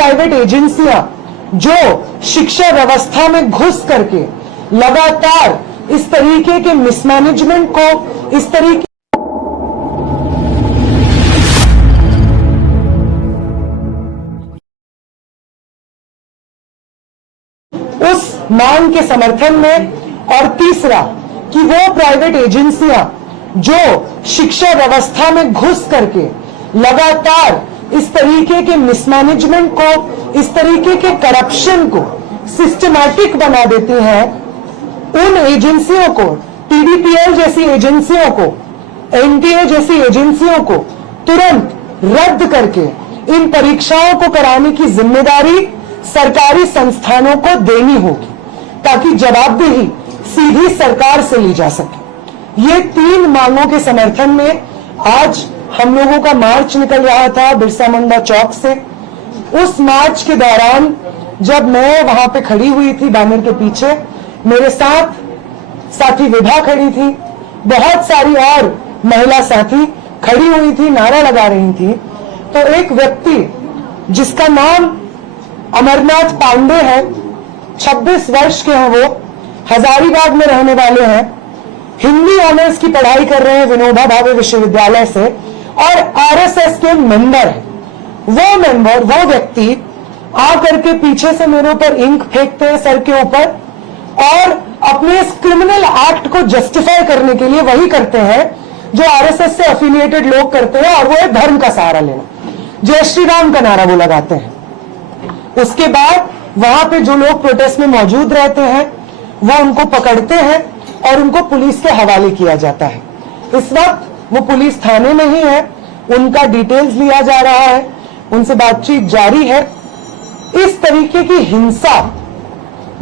Private एजेंसियां जो शिक्षा व्यवस्था में घुस करके लगातार इस तरीके के मिसमैनेजमेंट को, इस तरीके उस मांग के समर्थन में, और तीसरा कि वो प्राइवेट एजेंसियां जो शिक्षा व्यवस्था में घुस करके लगातार इस तरीके के मिसमैनेजमेंट को, इस तरीके के करप्शन को सिस्टमैटिक बना देती हैं, उन एजेंसियों को, टीडीपीएल जैसी एजेंसियों को, एनटीए जैसी एजेंसियों को तुरंत रद्द करके इन परीक्षाओं को कराने की जिम्मेदारी सरकारी संस्थानों को देनी होगी, ताकि जवाबदेही सीधी सरकार से ली जा सके। ये 3 मांगों के समर्थन में आज हम लोगों का मार्च निकल रहा था बिरसा मुंडा चौक से। उस मार्च के दौरान जब मैं वहां पे खड़ी हुई थी बैनर के पीछे, मेरे साथ साथी विभा खड़ी थी, बहुत सारी और महिला साथी खड़ी हुई थी, नारा लगा रही थी। तो एक व्यक्ति जिसका नाम अमरनाथ पांडे है, 26 वर्ष के हैं, वो हजारीबाग में रहने वाले हैं, हिंदी ऑनर्स की पढ़ाई कर रहे हैं विनोबा भावे विश्वविद्यालय से, और आरएसएस के मेंबर है। वो व्यक्ति आकर के पीछे से मेरे ऊपर इंक फेंकते हैं सर के ऊपर, और अपने इस क्रिमिनल एक्ट को जस्टिफाई करने के लिए वही करते हैं जो आरएसएस से एफिलिएटेड लोग करते हैं, और वो है धर्म का सहारा लेना, जय श्री राम का नारा वो लगाते हैं। उसके बाद वहां पे जो लोग प्रोटेस्ट में मौजूद रहते हैं वो उनको पकड़ते हैं और उनको पुलिस के हवाले किया जाता है। इस वक्त वो पुलिस थाने में ही है, उनका डिटेल्स लिया जा रहा है, उनसे बातचीत जारी है। इस तरीके की हिंसा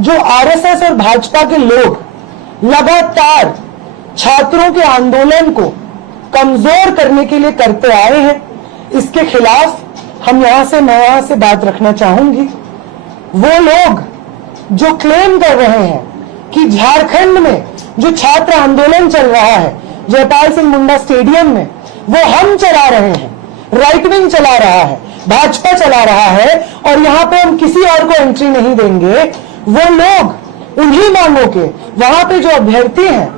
जो आरएसएस और भाजपा के लोग लगातार छात्रों के आंदोलन को कमजोर करने के लिए करते आए हैं, इसके खिलाफ मैं यहां से बात रखना चाहूंगी। वो लोग जो क्लेम कर रहे हैं कि झारखंड में जो छात्र आंदोलन चल रहा है जयपाल सिंह मुंडा स्टेडियम में, वो हम चला रहे हैं, राइट विंग चला रहा है, भाजपा चला रहा है, और यहां पे हम किसी और को एंट्री नहीं देंगे। वो लोग उन्हीं मांगों के, वहां पे जो अभ्यर्थी हैं,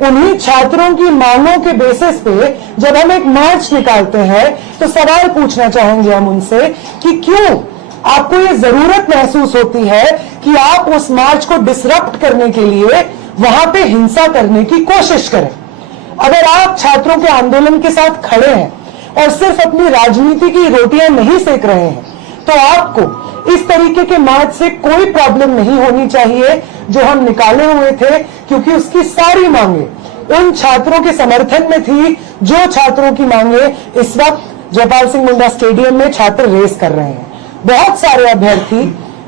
उन्हीं छात्रों की मांगों के बेसिस पे जब हम एक मार्च निकालते हैं तो सवाल पूछना चाहेंगे हम उनसे कि क्यों आपको ये जरूरत महसूस होती है कि आप उस मार्च को डिसरप्ट करने के लिए वहां पे हिंसा करने की कोशिश करें। अगर आप छात्रों के आंदोलन के साथ खड़े हैं और सिर्फ अपनी राजनीति की रोटियां नहीं सेक रहे हैं, तो आपको इस तरीके के मार्च से कोई प्रॉब्लम नहीं होनी चाहिए जो हम निकाले हुए थे, क्योंकि उसकी सारी मांगे उन छात्रों के समर्थन में थी जो छात्रों की मांगे इस वक्त जयपाल सिंह मुंडा स्टेडियम में छात्र रेस कर रहे हैं। बहुत सारे अभ्यर्थी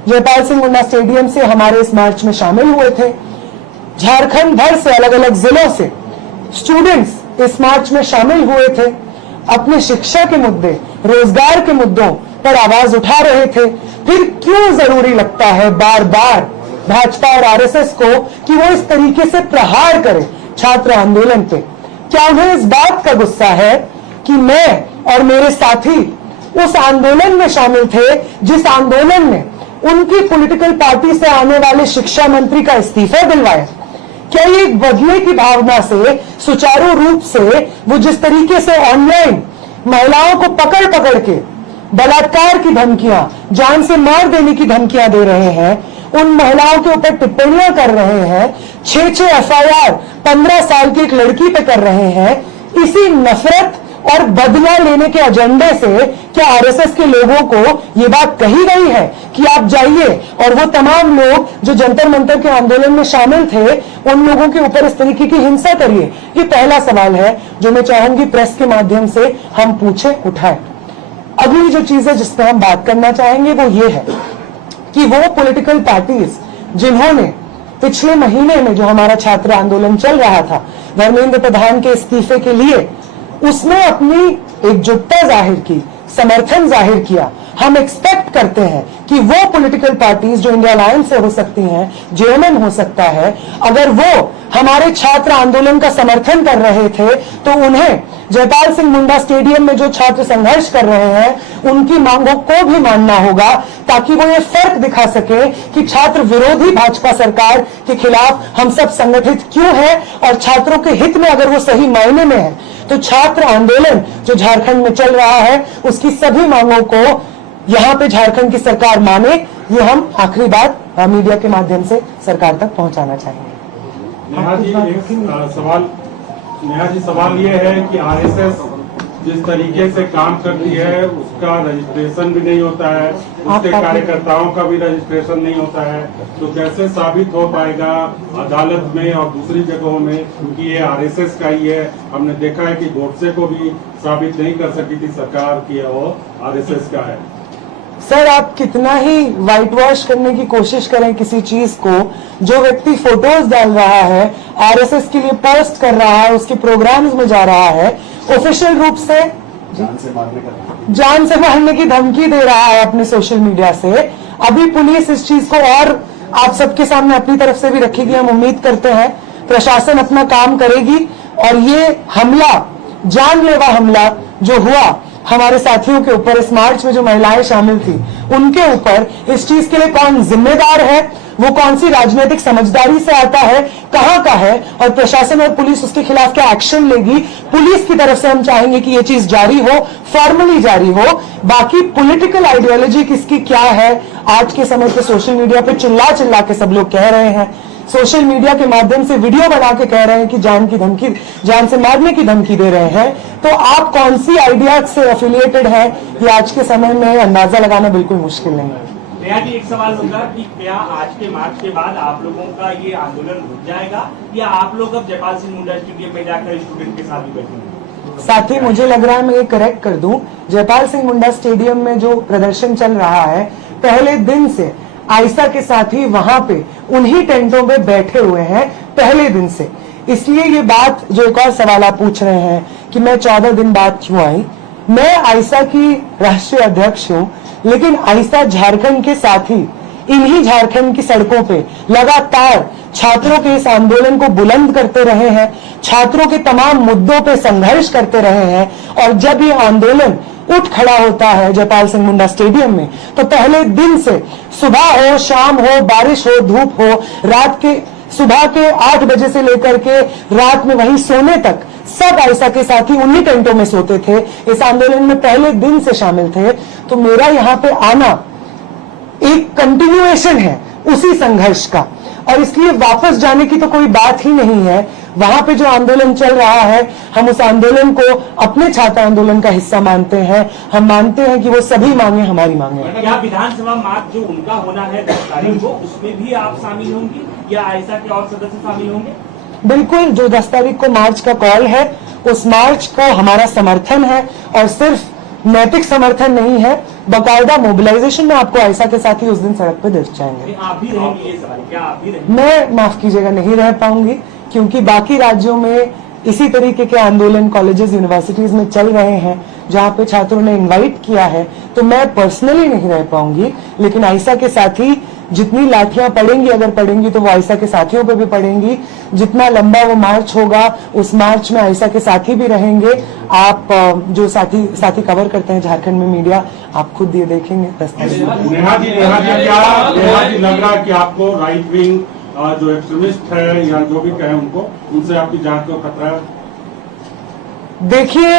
जयपाल सिंह मुंडा स्टेडियम से हमारे इस मार्च में शामिल हुए थे। झारखंड भर से अलग अलग जिलों से स्टूडेंट्स इस मार्च में शामिल हुए थे, अपने शिक्षा के मुद्दे, रोजगार के मुद्दों पर आवाज उठा रहे थे। फिर क्यों जरूरी लगता है बार बार भाजपा और आरएसएस को कि वो इस तरीके से प्रहार करे छात्र आंदोलन पे? क्या उन्हें इस बात का गुस्सा है कि मैं और मेरे साथी उस आंदोलन में शामिल थे जिस आंदोलन में उनकी पॉलिटिकल पार्टी से आने वाले शिक्षा मंत्री का इस्तीफा दिलवाया? क्या ये एक बदले की भावना से सुचारू रूप से वो जिस तरीके से ऑनलाइन महिलाओं को पकड़ पकड़ के बलात्कार की धमकियां, जान से मार देने की धमकियां दे रहे हैं, उन महिलाओं के ऊपर टिप्पणियां कर रहे हैं, 6 एफआईआर 15 साल की एक लड़की पे कर रहे हैं, इसी नफरत और बदला लेने के एजेंडे से क्या आरएसएस के लोगों को ये बात कही गई है कि आप जाइए और वो तमाम लोग जो जंतर मंतर के आंदोलन में शामिल थे उन लोगों के ऊपर इस तरीके की हिंसा करिए? ये पहला सवाल है जो मैं चाहूंगी प्रेस के माध्यम से हम पूछे, उठाएं। अगली जो चीज है जिस पर हम बात करना चाहेंगे वो ये है कि वो पॉलिटिकल पार्टीज जिन्होंने पिछले महीने में जो हमारा छात्र आंदोलन चल रहा था धर्मेंद्र प्रधान के इस्तीफे के लिए, उसने अपनी एकजुटता जाहिर की, समर्थन जाहिर किया। हम एक्सपेक्ट करते हैं कि वो पॉलिटिकल पार्टीज जो इंडिया अलायंस से हो सकती हैं, जेएमएम हो सकता है, अगर वो हमारे छात्र आंदोलन का समर्थन कर रहे थे तो उन्हें जयपाल सिंह मुंडा स्टेडियम में जो छात्र संघर्ष कर रहे हैं उनकी मांगों को भी मानना होगा, ताकि वो ये फर्क दिखा सके कि छात्र विरोधी भाजपा सरकार के खिलाफ हम सब संगठित क्यों है, और छात्रों के हित में अगर वो सही मायने में है तो छात्र आंदोलन जो झारखंड में चल रहा है उसकी सभी मांगों को यहां पे झारखंड की सरकार माने। ये हम आखिरी बात मीडिया के माध्यम से सरकार तक पहुंचाना चाहेंगे। नेहा जी, सवाल ये है कि आरएसएस जिस तरीके से काम करती है उसका रजिस्ट्रेशन भी नहीं होता है, उसके कार्यकर्ताओं का भी रजिस्ट्रेशन नहीं होता है, तो कैसे साबित हो पाएगा अदालत में और दूसरी जगहों में कि ये आरएसएस का ही है? हमने देखा है कि गोडसे को भी साबित नहीं कर सकी थी सरकार की वो आरएसएस का है। सर, आप कितना ही व्हाइट वॉश करने की कोशिश करें किसी चीज को, जो व्यक्ति फोटोज डाल रहा है, आरएसएस के लिए पोस्ट कर रहा है, उसके प्रोग्राम्स में जा रहा है, ऑफिशियल रूप से जान से मारने की धमकी दे रहा है अपने सोशल मीडिया से। अभी पुलिस इस चीज को और आप सबके सामने अपनी तरफ से भी रखेगी। हम उम्मीद करते हैं प्रशासन अपना काम करेगी और ये हमला, जानलेवा हमला जो हुआ हमारे साथियों के ऊपर, इस मार्च में जो महिलाएं शामिल थी उनके ऊपर, इस चीज के लिए कौन जिम्मेदार है, वो कौन सी राजनीतिक समझदारी से आता है, कहां का है, और प्रशासन और पुलिस उसके खिलाफ क्या एक्शन लेगी। पुलिस की तरफ से हम चाहेंगे कि ये चीज जारी हो, फॉर्मली जारी हो। बाकी पॉलिटिकल आइडियोलॉजी किसकी क्या है, आज के समय पे सोशल मीडिया पे चिल्ला चिल्ला के सब लोग कह रहे हैं, सोशल मीडिया के माध्यम से वीडियो बना के कह रहे हैं कि जान की धमकी, जान से मारने की धमकी दे रहे हैं। तो आप कौन सी आइडिया से एफिलिएटेड है, ये आज के समय में अंदाजा लगाना बिल्कुल मुश्किल नहीं है। नेहा जी, एक सवाल होगा कि क्या आज के मार्च के बाद आप लोगों का ये आंदोलन रुक जाएगा, या आप लोग अब जयपाल सिंह मुंडा स्टेडियम में जाकर स्टूडेंट के साथ ही बैठेंगे? साथ ही मुझे लग रहा है, मैं ये करेक्ट कर दूं, जयपाल सिंह मुंडा स्टेडियम में जो प्रदर्शन चल रहा है, पहले दिन से आयशा के साथी वहां पे उन्हीं टेंटों पे बैठे हुए हैं पहले दिन से। इसलिए ये बात, जो एक और सवाल आप पूछ रहे हैं कि मैं 14 दिन बाद क्यों आई, मैं आयशा की राष्ट्रीय अध्यक्ष हूं, लेकिन आयशा झारखंड के साथी इन्हीं झारखंड की सड़कों पे लगातार छात्रों के इस आंदोलन को बुलंद करते रहे हैं, छात्रों के तमाम मुद्दों पे संघर्ष करते रहे हैं। और जब ये आंदोलन उठ खड़ा होता है जयपाल सिंह मुंडा स्टेडियम में, तो पहले दिन से सुबह हो, शाम हो, बारिश हो, धूप हो, रात के सुबह के 8 बजे से लेकर के रात में वहीं सोने तक सब आयशा के साथी उन्हीं टेंटों में सोते थे, इस आंदोलन में पहले दिन से शामिल थे। तो मेरा यहाँ पे आना एक कंटिन्यूएशन है उसी संघर्ष का, और इसलिए वापस जाने की तो कोई बात ही नहीं है। वहां पे जो आंदोलन चल रहा है, हम उस आंदोलन को अपने छात्र आंदोलन का हिस्सा मानते हैं। हम मानते हैं कि वो सभी मांगे हमारी मांगे हैं। क्या विधानसभा मार्च जो उनका होना है 10 तारीख को, उसमें भी आप शामिल होंगी या आयशा के और सदस्य शामिल होंगे? बिल्कुल, जो 10 तारीख को मार्च का कॉल है, उस मार्च को हमारा समर्थन है, और सिर्फ नैतिक समर्थन नहीं है, बाकायदा मोबिलाइजेशन में आपको आयशा के साथ ही उस दिन सड़क पे दिख जाएंगे। आप भी रहेंगे? ये सवाल, क्या आप भी रहेंगे? मैं, माफ कीजिएगा, नहीं रह पाऊंगी, क्योंकि बाकी राज्यों में इसी तरीके के आंदोलन कॉलेजेस, यूनिवर्सिटीज में चल रहे हैं, जहां पे छात्रों ने इनवाइट किया है। तो मैं पर्सनली नहीं रह पाऊंगी, लेकिन आयशा के साथी जितनी लाठियां पड़ेंगी, अगर पड़ेंगी तो वो आयशा के साथियों पे भी पड़ेंगी। जितना लंबा वो मार्च होगा, उस मार्च में आयशा के साथी भी रहेंगे। आप जो साथी कवर करते हैं झारखंड में मीडिया, आप खुद ये देखेंगे। नेहा जी, लग रहा है कि आपको राइट विंग जो एक्सट्रीमिस्ट है या जो भी कहे उनको, उनसे आपकी जान को खतरा है? देखिए,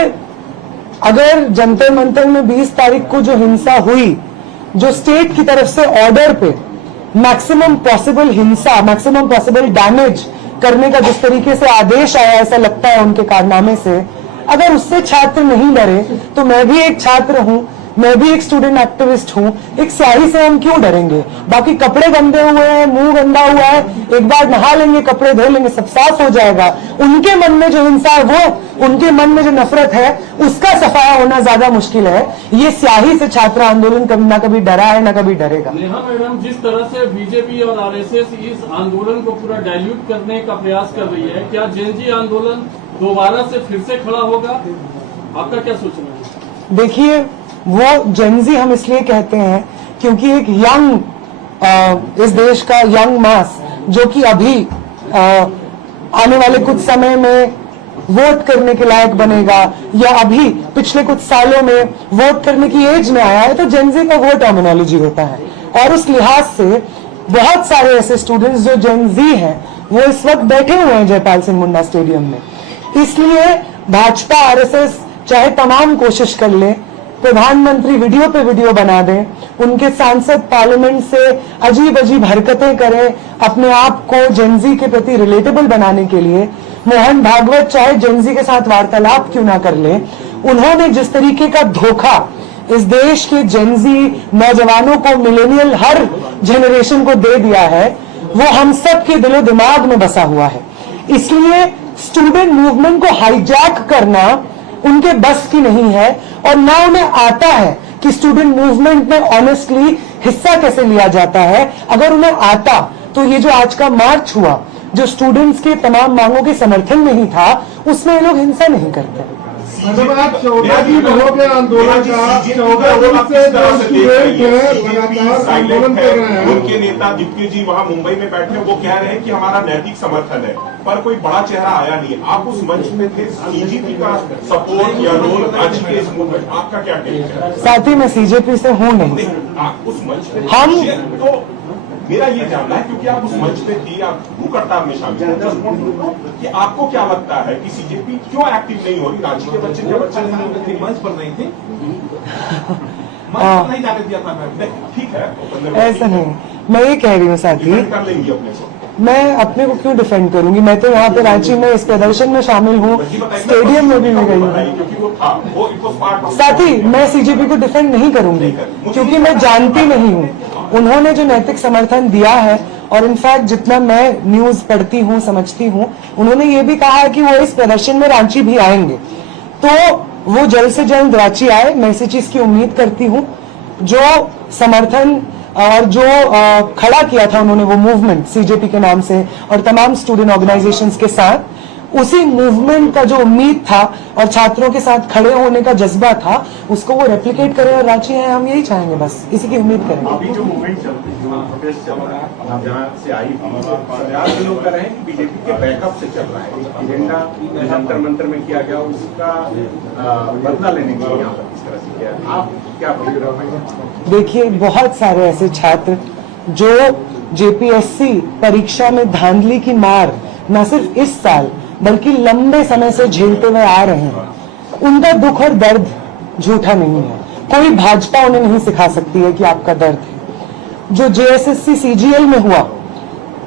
अगर जंतर मंतर में 20 तारीख को जो हिंसा हुई, जो स्टेट की तरफ से ऑर्डर पे मैक्सिमम पॉसिबल हिंसा, मैक्सिमम पॉसिबल डैमेज करने का जिस तरीके से आदेश आया, ऐसा लगता है उनके कारनामे से, अगर उससे छात्र नहीं डरे, तो मैं भी एक छात्र हूं, मैं भी एक स्टूडेंट एक्टिविस्ट हूं, एक स्याही से हम क्यों डरेंगे? बाकी कपड़े गंदे हुए हैं, मुंह गंदा हुआ है, एक बार नहा लेंगे, कपड़े धो लेंगे, सब साफ हो जाएगा। उनके मन में जो हिंसा है, वो उनके मन में जो नफरत है, उसका सफाया होना ज्यादा मुश्किल है। ये स्याही से छात्र आंदोलन कभी ना कभी डरा है, ना कभी डरेगा। नेहा मैडम, जिस तरह से बीजेपी और आरएसएस इस आंदोलन को पूरा डाइल्यूट करने का प्रयास कर रही है, क्या जेनजी आंदोलन दोबारा से फिर से खड़ा होगा? आपका क्या सोचना है? देखिए, वो जेनजी हम इसलिए कहते हैं क्योंकि एक यंग, इस देश का यंग मास, जो कि अभी आने वाले कुछ समय में वोट करने के लायक बनेगा या अभी पिछले कुछ सालों में वोट करने की एज में आया है, तो जेनजी का वो टर्मिनोलॉजी होता है। और उस लिहाज से बहुत सारे ऐसे स्टूडेंट्स जो जेनजी हैं वो इस वक्त बैठे हुए हैं जयपाल सिंह मुंडा स्टेडियम में। इसलिए भाजपा आरएसएस चाहे तमाम कोशिश कर ले, प्रधानमंत्री वीडियो पे वीडियो बना दें, उनके सांसद पार्लियामेंट से अजीब अजीब हरकतें करें अपने आप को जेनजी के प्रति रिलेटेबल बनाने के लिए, मोहन भागवत चाहे जेनजी के साथ वार्तालाप क्यों ना कर ले, उन्होंने जिस तरीके का धोखा इस देश के जेनजी नौजवानों को, मिलेनियल हर जनरेशन को दे दिया है, वो हम सब के दिलो दिमाग में बसा हुआ है। इसलिए स्टूडेंट मूवमेंट को हाईजैक करना उनके बस की नहीं है और ना उन्हें आता है कि स्टूडेंट मूवमेंट में ऑनेस्टली हिस्सा कैसे लिया जाता है। अगर उन्हें आता तो ये जो आज का मार्च हुआ, जो स्टूडेंट्स के तमाम मांगों के समर्थन में ही था, उसमें ये लोग हिंसा नहीं करते। मतलब आप 14 दिन हो गए आंदोलन का, 14 दिन से जो स्टूडेंट है लगातार आंदोलन कर रहे हैं। उनके नेता दिग्विजय जी वहाँ मुंबई में बैठे, वो कह रहे हैं कि हमारा नैतिक समर्थन है, पर कोई बड़ा चेहरा आया नहीं। आप उस मंच में थे, सीजेपी का सपोर्ट या रोल आज के इस मूवमेंट, आपका क्या कहना है? साथ ही मैं सीजेपी से हूं नहीं, आप उस मंच पे हम तो मेरा ये जानना है, क्योंकि आप उस मंच पे थी, आप भू करतार में शामिल थे, कि आपको क्या लगता है कि सीजेपी क्यों एक्टिव नहीं हो रही? रांची के बच्चे मंच पर नहीं थे, मंच पर नहीं जाने दिया था मैं, ठीक है, ऐसा नहीं। मैं ये कह रही हूँ साथी, कर लेंगी अपने को, मैं अपने को क्यों डिफेंड करूंगी? मैं तो यहाँ पे रांची में इस प्रदर्शन में शामिल हूँ, स्टेडियम में भी मैं गई हूँ। क्योंकि वो था, वो इट वाज पार्ट ऑफ। साथी, मैं सीजेपी को डिफेंड नहीं करूंगी क्योंकि मैं जानती नहीं हूँ उन्होंने जो नैतिक समर्थन दिया है। और इनफैक्ट जितना मैं न्यूज पढ़ती हूँ, समझती हूँ, उन्होंने ये भी कहा है कि वो इस प्रदर्शन में रांची भी आएंगे, तो वो जल्द से जल्द रांची आए। मैं इसी चीज की उम्मीद करती हूँ। जो समर्थन और जो खड़ा किया था उन्होंने वो मूवमेंट सीजेपी के नाम से और तमाम स्टूडेंट ऑर्गेनाइजेशंस के साथ, उसी मूवमेंट का जो उम्मीद था और छात्रों के साथ खड़े होने का जज्बा था, उसको वो रेप्लिकेट करें और रांची है, हम यही चाहेंगे, बस इसी की उम्मीद करेंगे। अभी जो मूवमेंट चल रही है, जो प्रोटेस्ट चल रहा है, जहाँ से आई पंजाब के लोग कह रहे हैं कि बीजेपी के बैकअप से चल रहा है, एजेंडा जंतर मंतर में किया गया उसका बदला लेने के लिए यहाँ पर किस तरह से किया, आप क्या बोलिए? देखिए, बहुत सारे ऐसे छात्र जो जेपीएससी परीक्षा में धांधली की मार न सिर्फ इस साल बल्कि लंबे समय से झेलते हुए आ रहे हैं, उनका दुख और दर्द झूठा नहीं है। कोई भाजपा उन्हें नहीं सिखा सकती है कि आपका दर्द है। जो जेएसएससी सीजीएल में हुआ,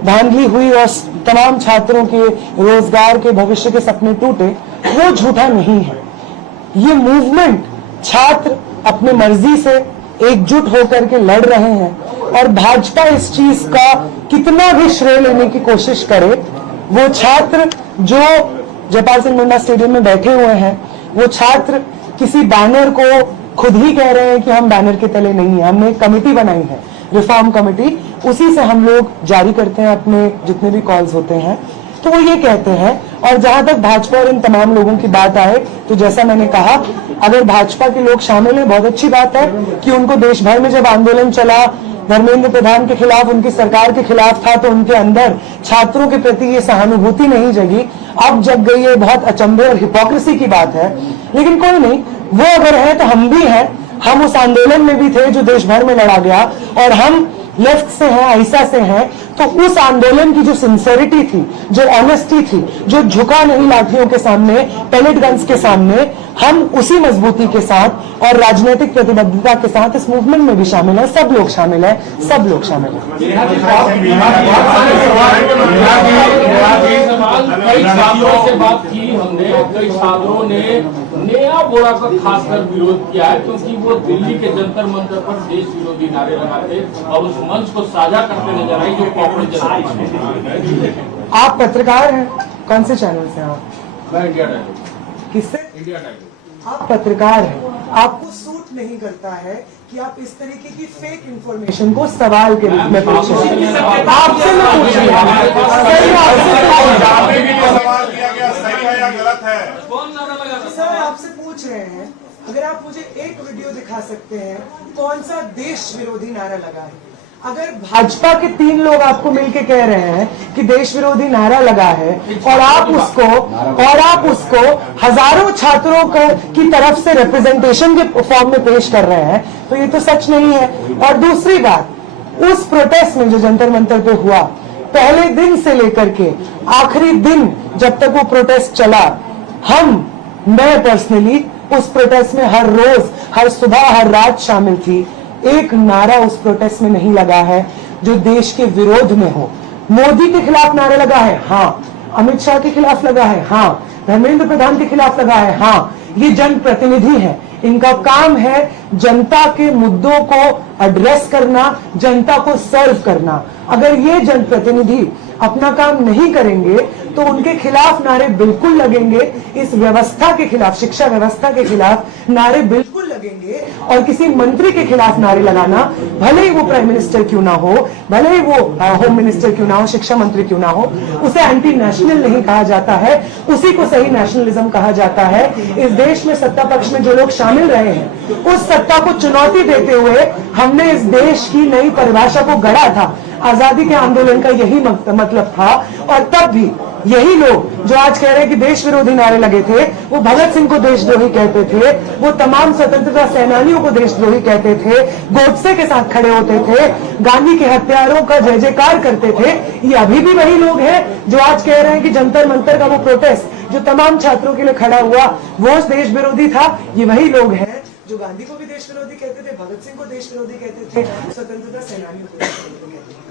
धांधली हुई और तमाम छात्रों के रोजगार के, भविष्य के सपने टूटे, वो झूठा नहीं है। ये मूवमेंट छात्र अपने मर्जी से एकजुट होकर के लड़ रहे हैं और भाजपा इस चीज का कितना भी श्रेय लेने की कोशिश करे, वो छात्र जो जयपाल सिंह मुंडा स्टेडियम में बैठे हुए हैं, वो छात्र किसी बैनर को खुद ही कह रहे हैं कि हम बैनर के तले नहीं है। हमने एक कमेटी बनाई है, रिफॉर्म कमेटी, उसी से हम लोग जारी करते हैं अपने जितने भी कॉल्स होते हैं। तो वो ये कहते हैं। और जहां तक भाजपा और इन तमाम लोगों की बात आए, तो जैसा मैंने कहा, अगर भाजपा के लोग शामिल हैं, बहुत अच्छी बात है कि उनको देश भर में जब आंदोलन चला, धर्मेंद्र प्रधान के खिलाफ, उनकी सरकार के खिलाफ था, तो उनके अंदर छात्रों के प्रति ये सहानुभूति नहीं जगी, अब जग गई है। बहुत अचंभे और हिपोक्रेसी की बात है, लेकिन कोई नहीं, वो अगर है तो हम भी हैं। हम उस आंदोलन में भी थे जो देश भर में लड़ा गया, और हम लेफ्ट से हैं, ऐसा से हैं, तो उस आंदोलन की जो सिंसेरिटी थी, जो ऑनेस्टी थी, जो झुका नहीं लाठियों के सामने, पैलेट गन्स के सामने, हम उसी मजबूती के साथ और राजनीतिक प्रतिबद्धता के साथ इस मूवमेंट में भी शामिल है। सब लोग शामिल है, सब लोग शामिल है। कई छात्रों से बात की हमने, कई छात्रों ने नया बोरा का खासकर विरोध किया है, क्योंकि वो दिल्ली के जंतर मंतर पर देश विरोधी नारे लगाते और उस मंच को साझा करते नजर आई, जो कॉर्पोरेट जनता। आप पत्रकार हैं, कौन से चैनल से आप? मैं इंडिया टाइम। किससे? India time. आप पत्रकार हैं, आपको सूट नहीं करता है कि आप इस तरीके की फेक इंफॉर्मेशन को सवाल के रूप में पूछें। आपसे मैं पूछ रही हूँ, सर आपसे पूछ रहे हैं, अगर आप मुझे एक वीडियो दिखा सकते हैं कौन सा देश विरोधी नारा लगा है। अगर भाजपा के 3 लोग आपको मिलके कह रहे हैं कि देश विरोधी नारा लगा है और आप उसको हजारों छात्रों की तरफ से रिप्रेजेंटेशन के फॉर्म में पेश कर रहे हैं, तो ये तो सच नहीं है। और दूसरी बात, उस प्रोटेस्ट में जो जंतर मंतर पे हुआ, पहले दिन से लेकर के आखिरी दिन जब तक वो प्रोटेस्ट चला, मैं पर्सनली उस प्रोटेस्ट में हर रोज, हर सुबह, हर रात शामिल थी। एक नारा उस प्रोटेस्ट में नहीं लगा है जो देश के विरोध में हो। मोदी के खिलाफ नारा लगा है, हाँ। अमित शाह के खिलाफ लगा है, हाँ। धर्मेंद्र प्रधान के खिलाफ लगा है, हाँ। ये जनप्रतिनिधि है, इनका काम है जनता के मुद्दों को एड्रेस करना, जनता को सर्व करना। अगर ये जनप्रतिनिधि अपना काम नहीं करेंगे तो उनके खिलाफ नारे बिल्कुल लगेंगे। इस व्यवस्था के खिलाफ, शिक्षा व्यवस्था के खिलाफ नारे बिल्कुल लगेंगे। और किसी मंत्री के खिलाफ नारे लगाना, भले ही वो प्राइम मिनिस्टर क्यों ना हो, भले ही वो होम मिनिस्टर क्यों ना हो, शिक्षा मंत्री क्यों ना हो, उसे एंटी नेशनल नहीं कहा जाता है, उसी को सही नेशनलिज्म कहा जाता है। इस देश में सत्ता पक्ष में जो लोग शामिल रहे हैं, उस सत्ता को चुनौती देते हुए हमने इस देश की नई परिभाषा को गढ़ा था। आजादी के आंदोलन का यही मतलब था। और तब भी यही लोग जो आज कह रहे हैं कि देश विरोधी नारे लगे थे, वो भगत सिंह को देशद्रोही कहते थे, वो तमाम स्वतंत्रता सेनानियों को देशद्रोही कहते थे, गोडसे के साथ खड़े होते थे, गांधी के हत्यारों का जय जयकार करते थे। ये अभी भी वही लोग हैं जो आज कह रहे हैं कि जंतर मंतर का वो प्रोटेस्ट जो तमाम छात्रों के लिए खड़ा हुआ वो देश विरोधी था। ये वही लोग हैं जो गांधी को भी देश विरोधी कहते थे, भगत सिंह को देश विरोधी कहते थे, स्वतंत्रता सेनानियों को देश विरोधी कहते थे।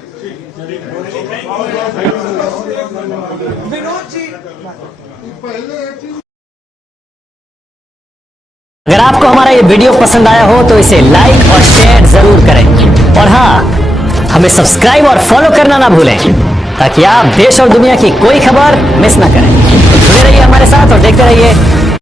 विनोद जी, अगर आपको हमारा ये वीडियो पसंद आया हो तो इसे लाइक और शेयर जरूर करें। और हाँ, हमें सब्सक्राइब और फॉलो करना ना भूलें ताकि आप देश और दुनिया की कोई खबर मिस ना करें। जुड़े रहिए हमारे साथ और देखते रहिए